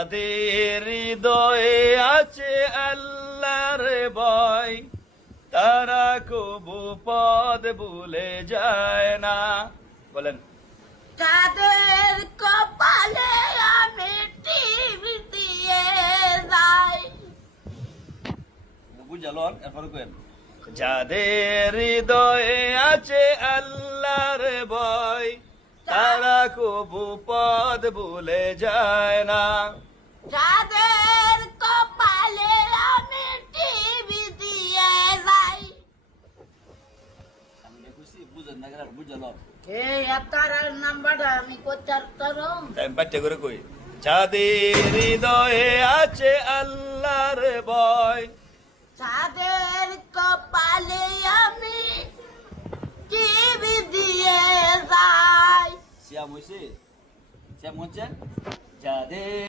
যাদের হৃদয়ে আছে আল্লাহর ভয়, তারা কবু পদ ভুলে যায় না। বলেন, যাদের কপালে আমি টিভি দিয়ে যাই। বুঝালন এরপরে কেন, যাদের হৃদয়ে আছে আল্লাহর ভয়, তারা কবু পদ ভুলে যায় না। যাদের কপালে আমি টিভি দিয়ে যাই। বুঝেন না কেন, বুঝালন এই আপনার নাম্বারটা আমি কোথার করো? টাইম পাঠ্য করে কই, যাদের হৃদয়ে আছে আল্লাহর ভয়, যাদের কপালে আমি টিভি দিয়ে যাই। শ্যাম হয়েছে, শ্যাম হচ্ছে যাদের